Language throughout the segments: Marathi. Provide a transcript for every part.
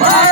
मला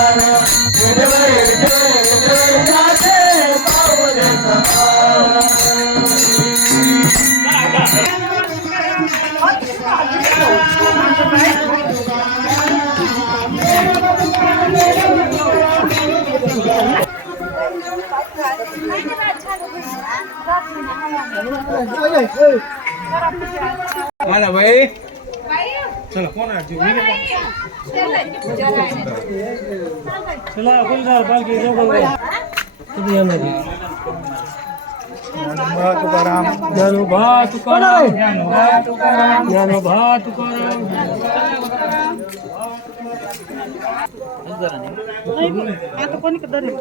कोण आहे? चला कोण झालं पालखी किती येणार तुकाराम ज्ञानोबा तुकाराम. ज्ञानोबा तुकाराम. ज्ञानोबा तुकाराम. आता कोणी धरेल